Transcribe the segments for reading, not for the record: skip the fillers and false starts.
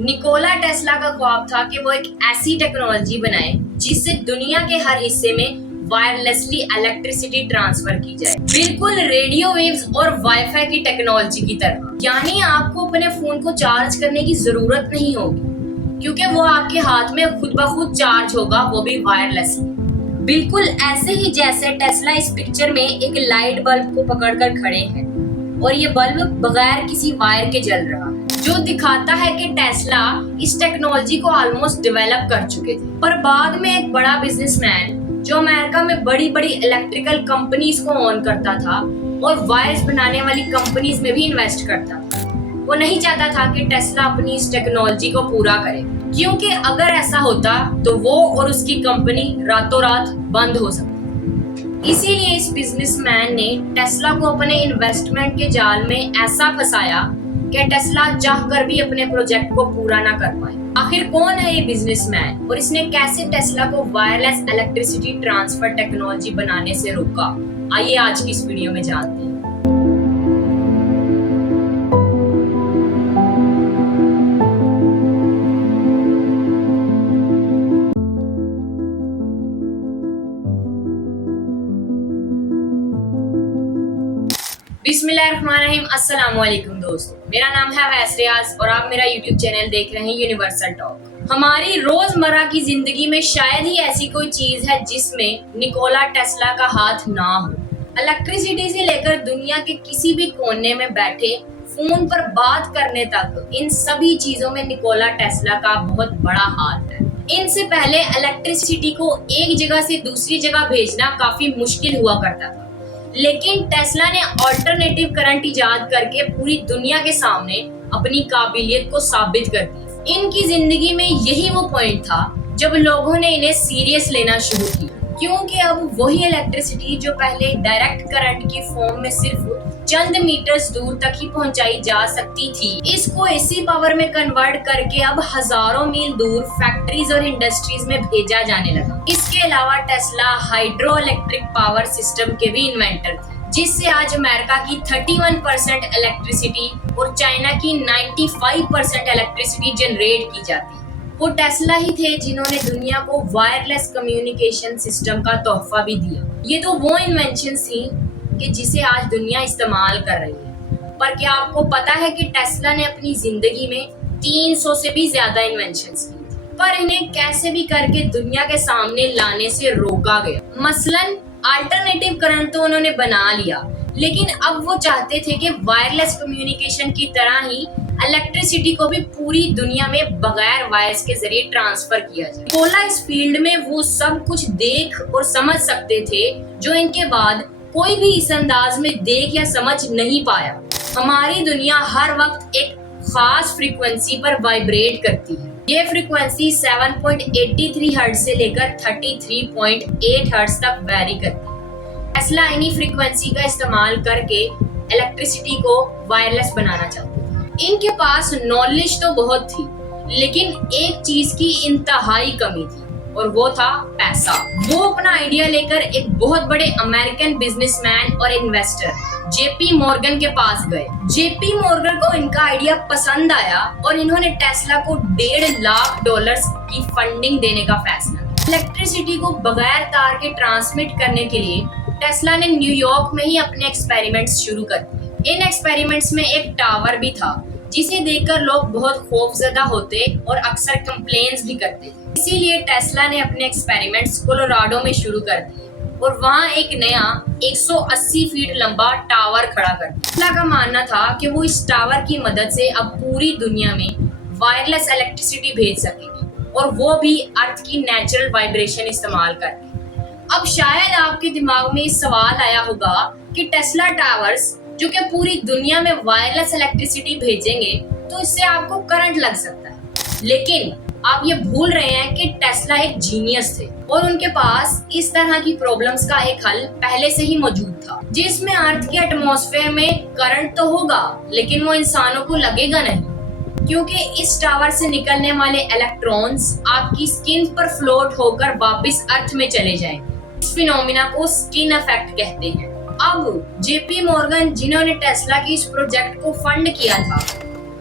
Nikola Tesla का ख्वाब था कि वो एक ऐसी टेक्नोलॉजी बनाए जिससे दुनिया के हर हिस्से में वायरलेसली इलेक्ट्रिसिटी ट्रांसफर की जाए, बिल्कुल रेडियो वेव्स और वाईफाई की टेक्नोलॉजी की तरह। यानी आपको अपने फोन को चार्ज करने की जरूरत नहीं होगी, क्योंकि वो आपके हाथ में खुद ब खुद चार्ज होगा, वो भी वायरलेसली। बिल्कुल ऐसे ही जैसे टेस्ला इस पिक्चर में एक लाइट बल्ब को पकड़कर खड़े हैं और ये बल्ब बगैर किसी वायर के जल रहा है, जो दिखाता है कि टेस्ला इस टेक्नोलॉजी को ऑलमोस्ट डेवलप कर चुके थे। पर बाद में एक बड़ा बिजनेसमैन जो अमेरिका में बड़ी बड़ी इलेक्ट्रिकल कंपनीज को ऑन करता था और वायर्स बनाने वाली कंपनीज में भी इन्वेस्ट करता था, वो नहीं चाहता था कि टेस्ला अपनी इस टेक्नोलॉजी को पूरा करे, क्योंकि अगर ऐसा होता तो वो और उसकी कंपनी रातों रात बंद हो सकती। इसीलिए इस बिजनेसमैन ने टेस्ला को अपने इन्वेस्टमेंट के जाल में ऐसा फंसाया कि टेस्ला चाहकर भी अपने प्रोजेक्ट को पूरा ना कर पाए। आखिर कौन है ये बिजनेसमैन और इसने कैसे टेस्ला को वायरलेस इलेक्ट्रिसिटी ट्रांसफर टेक्नोलॉजी बनाने से रोका? आइए आज की इस वीडियो में जानते हैं। बिस्मिल्लाहिर्रहमानिर्रहीम। अस्सलाम वालेकुम दोस्तों, मेरा नाम है अवैस रियाज और आप मेरा यूट्यूब चैनल देख रहे हैं यूनिवर्सल टॉक। हमारी रोजमर्रा की जिंदगी में शायद ही ऐसी कोई चीज है जिसमें निकोला टेस्ला का हाथ ना हो। इलेक्ट्रिसिटी से लेकर दुनिया के किसी भी कोने में बैठे फोन पर बात करने तक, इन सभी चीजों में निकोला टेस्ला का बहुत बड़ा हाथ है। इनसे पहले इलेक्ट्रिसिटी को एक जगह से दूसरी जगह भेजना काफी मुश्किल हुआ करता था, लेकिन टेस्ला ने अल्टरनेटिव करंट इजाद करके पूरी दुनिया के सामने अपनी काबिलियत को साबित कर दिया। इनकी जिंदगी में यही वो पॉइंट था जब लोगों ने इन्हें सीरियस लेना शुरू किया, क्योंकि अब वही इलेक्ट्रिसिटी जो पहले डायरेक्ट करंट की फॉर्म में सिर्फ चंद मीटर्स दूर तक ही पहुंचाई जा सकती थी, इसको एसी पावर में कन्वर्ट करके अब हजारों मील दूर फैक्ट्रीज और इंडस्ट्रीज में भेजा जाने लगा। इसके अलावा Tesla hydro electric power system के भी इन्वेंटर थे, जिससे आज अमेरिका की 31% इलेक्ट्रिसिटी और चाइना की 95% इलेक्ट्रिसिटी जनरेट की जाती है। वो टेस्ला ही थे जिन्होंने दुनिया को वायरलेस कम्युनिकेशन सिस्टम का तोहफा भी दिया। ये तो वो इन्वेंशंस थी कि जिसे आज दुनिया इस्तेमाल कर रही है। पर क्या आपको पता है कि टेस्ला ने अपनी जिंदगी में 300 से भी ज्यादा इन्वेंशंस की, पर इन्हें कैसे भी करके दुनिया के सामने लाने से रोका गया। मसलन अल्टरनेटिव करंट तो उन्होंने बना लिया, लेकिन अब वो चाहते थे कि वायरलेस कम्युनिकेशन की तरह ही इलेक्ट्रिसिटी को भी पूरी दुनिया में बगैर वायर्स के जरिए ट्रांसफर किया जाए। निकोला इस फील्ड में वो सब कुछ देख और समझ सकते थे जो इनके बाद कोई भी इस अंदाज में देख या समझ नहीं पाया। हमारी दुनिया हर वक्त एक खास फ्रीक्वेंसी पर वाइब्रेट करती है। ये फ्रीक्वेंसी 7.83 हर्ट्ज से लेकर 33.8 हर्ट्ज तक वेरी करती है। टेस्ला इन्हीं फ्रीक्वेंसी का इस्तेमाल करके इलेक्ट्रिसिटी को वायरलेस बनाना चाहते थे। इनके पास नॉलेज तो बहुत थी, लेकिन एक चीज की इंतहाई कमी थी और वो था पैसा। वो अपना आइडिया लेकर एक बहुत बड़े अमेरिकन बिजनेसमैन और इन्वेस्टर जेपी मॉर्गन के पास गए। जेपी मॉर्गन को इनका आइडिया पसंद आया और इन्होंने टेस्ला को $1.5 लाख की फंडिंग देने का फैसला किया। इलेक्ट्रिसिटी को बगैर तार के ट्रांसमिट करने के लिए टेस्ला ने न्यूयॉर्क में ही अपने एक्सपेरिमेंट्स शुरू कर दिए। इन एक्सपेरिमेंट्स में एक टावर भी था, जिसे देखकर लोग बहुत खौफजदा होते और अक्सर कंप्लेन्स भी करते थे। इसीलिए टेस्ला ने अपने एक्सपेरिमेंट्स कोलोराडो में शुरू कर दिए और वहां एक नया 180 फीट लंबा टावर खड़ा कर दिया। टेस्ला का मानना था कि वो इस टावर की मदद से अब पूरी दुनिया में वायरलेस इलेक्ट्रिसिटी भेज सकेंगे, और वो भी अर्थ की नेचुरल वाइब्रेशन इस्तेमाल करके। अब शायद आपके दिमाग में सवाल आया होगा कि टेस्ला टावर्स जो कि पूरी दुनिया में वायरलेस इलेक्ट्रिसिटी भेजेंगे, तो इससे आपको करंट लग सकता है। लेकिन आप ये भूल रहे हैं कि टेस्ला एक जीनियस थे और उनके पास इस तरह की प्रॉब्लम्स का एक हल पहले से ही मौजूद था, जिसमें अर्थ के एटमॉस्फेयर में करंट तो होगा, लेकिन वो इंसानों को लगेगा नहीं, क्योंकि इस टावर से निकलने वाले इलेक्ट्रॉन्स आपकी स्किन पर फ्लोट होकर वापस अर्थ में चले जाएंगे। इस फिनोमिना को स्किन इफेक्ट कहते हैं। अब जेपी मॉर्गन, जिन्होंने टेस्ला की इस प्रोजेक्ट को फंड किया था,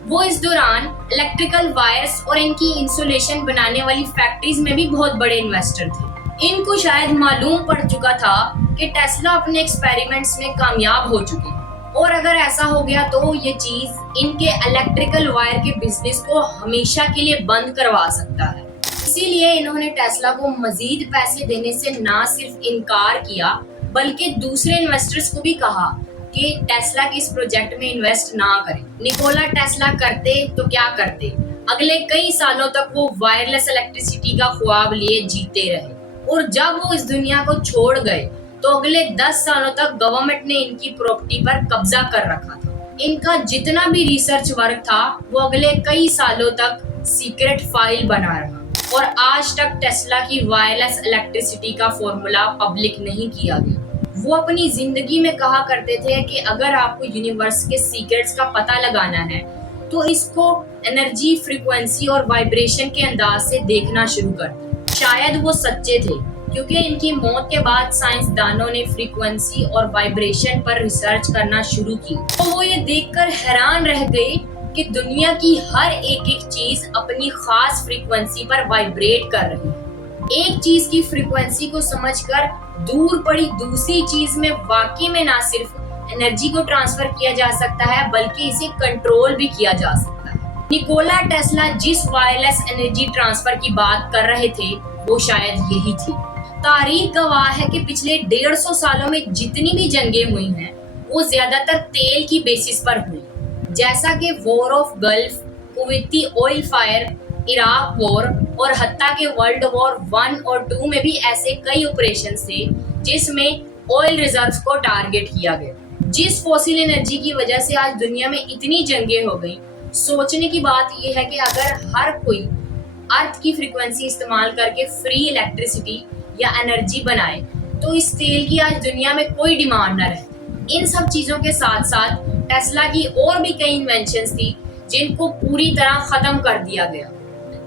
वो इस दौरान इलेक्ट्रिकल वायर्स और इनकी इंसुलेशन बनाने वाली फैक्ट्रीज में भी बहुत बड़े इन्वेस्टर थे। इनको शायद मालूम पड़ चुका था कि टेस्ला अपने एक्सपेरिमेंट्स में कामयाब हो चुके हैं और अगर ऐसा हो गया तो ये चीज इनके इलेक्ट्रिकल वायर के बिजनेस को हमेशा के लिए बंद करवा सकता है। इसीलिए इन्होंने टेस्ला को मजीद पैसे देने से ना सिर्फ इनकार किया बल्कि दूसरे इन्वेस्टर्स को भी कहा कि टेस्ला के इस प्रोजेक्ट में इन्वेस्ट ना करें। निकोला टेस्ला करते तो क्या करते, अगले कई सालों तक वो वायरलेस इलेक्ट्रिसिटी का ख्वाब लिए जीते रहे और जब वो इस दुनिया को छोड़ गए तो अगले 10 सालों तक गवर्नमेंट ने इनकी प्रॉपर्टी पर कब्जा कर रखा था। इनका जितना भी रिसर्च वर्क था वो अगले कई सालों तक सीक्रेट फाइल बना रहा और आज तक टेस्ला की वायरलेस इलेक्ट्रिसिटी का फॉर्मूला पब्लिक नहीं किया गया। वो अपनी जिंदगी में कहा करते थे कि अगर आपको यूनिवर्स के सीक्रेट्स का पता लगाना है तो इसको एनर्जी, फ्रीक्वेंसी और वाइब्रेशन के अंदाज से देखना शुरू कर दो। शायद वो सच्चे थे क्योंकि इनकी मौत के बाद साइंसदानों ने फ्रीक्वेंसी और वाइब्रेशन पर रिसर्च करना शुरू की तो वो ये देखकर हैरान रह गए कि दुनिया की हर एक चीज अपनी खास फ्रीक्वेंसी पर वाइब्रेट कर रही है। एक चीज की फ्रीक्वेंसी को समझकर दूर पड़ी दूसरी चीज में वाकई में ना सिर्फ एनर्जी को ट्रांसफर किया जा सकता है बल्कि इसे कंट्रोल भी किया जा सकता है। निकोला टेस्ला जिस वायरलेस एनर्जी ट्रांसफर की बात कर रहे थे वो शायद यही थी। तारीख गवाह है कि पिछले 150 सालों में जितनी भी जंगें हुई हैं वो ज्यादातर तेल की बेसिस पर हुई, जैसा कि war of gulf, Kuwaiti oil fire, Iraq war और हत्ता के वर्ल्ड वॉर 1 और 2 में भी ऐसे कई ऑपरेशन थे जिसमें ऑयल रिजर्व्स को टारगेट किया गया। जिस फॉसिल एनर्जी की वजह से आज दुनिया में इतनी जंगें हो गई, सोचने की बात यह है कि अगर हर कोई अर्थ की फ्रीक्वेंसी इस्तेमाल करके फ्री इलेक्ट्रिसिटी या एनर्जी बनाए तो इस तेल की आज दुनिया में कोई डिमांड न रहे। इन सब चीजों के साथ साथ टेस्ला की और भी कई इन्वेंशंस थी जिनको पूरी तरह खत्म कर दिया गया,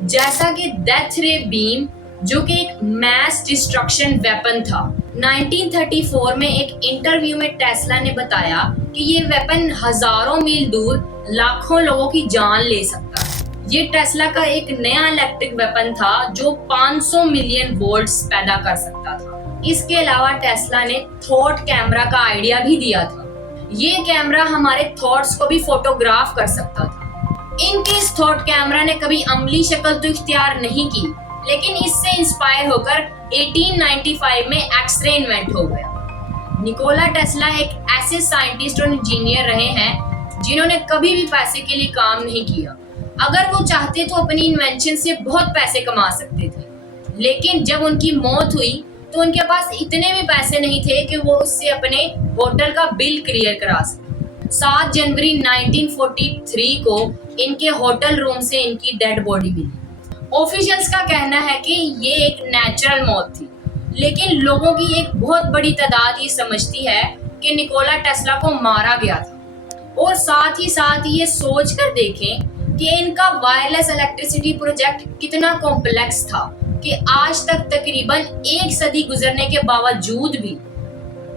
जैसा कि डेथ रे बीम जो कि एक मैस डिस्ट्रक्शन वेपन था। 1934 में एक इंटरव्यू में टेस्ला ने बताया कि ये वेपन हजारों मील दूर लाखों लोगों की जान ले सकता है। ये टेस्ला का एक नया इलेक्ट्रिक वेपन था जो 500 मिलियन वोल्ट्स पैदा कर सकता था। इसके अलावा टेस्ला ने थॉट कैमरा का आइडिया भी दिया था। ये कैमरा हमारे थॉट्स को भी फोटोग्राफ कर सकता था। इनके इस थॉट कैमरा ने कभी अमली शक्ल तो इख्तियार नहीं की, लेकिन इससे इंस्पायर होकर 1895 में एक्सरे इन्वेंट हो गया। निकोला टेस्ला एक ऐसे साइंटिस्ट और इंजीनियर रहे हैं जिन्होंने कभी भी पैसे के लिए काम नहीं किया। अगर वो चाहते तो अपनी इन्वेंशन से बहुत पैसे कमा सकते थे, लेकिन जब उनकी मौत हुई तो उनके पास इतने भी पैसे नहीं थे कि वो उससे अपने होटल का बिल क्लियर करा सके। 7 जनवरी 1943 को इनके होटल रूम से इनकी डेड बॉडी मिली। ऑफिशियल्स का कहना है कि ये एक नेचुरल मौत थी, लेकिन लोगों की एक बहुत बड़ी तादाद ये समझती है कि निकोला टेस्ला को मारा गया था। और साथ ही ये सोच कर देखें कि इनका वायरलेस इलेक्ट्रिसिटी प्रोजेक्ट कितना कॉम्प्लेक्स था कि आज तक तकरीबन 1 सदी गुजरने के बावजूद भी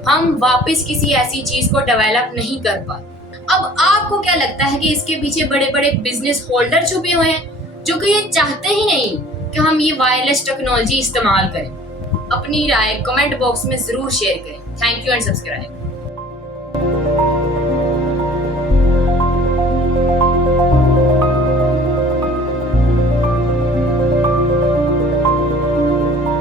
हम वापस किसी ऐसी चीज को डेवलप नहीं कर पाए। अब आपको क्या लगता है कि इसके पीछे बड़े बड़े बिजनेस होल्डर छुपे हुए हैं जो कि ये चाहते ही नहीं कि हम ये वायरलेस टेक्नोलॉजी इस्तेमाल करें? अपनी राय कमेंट बॉक्स में जरूर शेयर करें। Thank you and subscribe.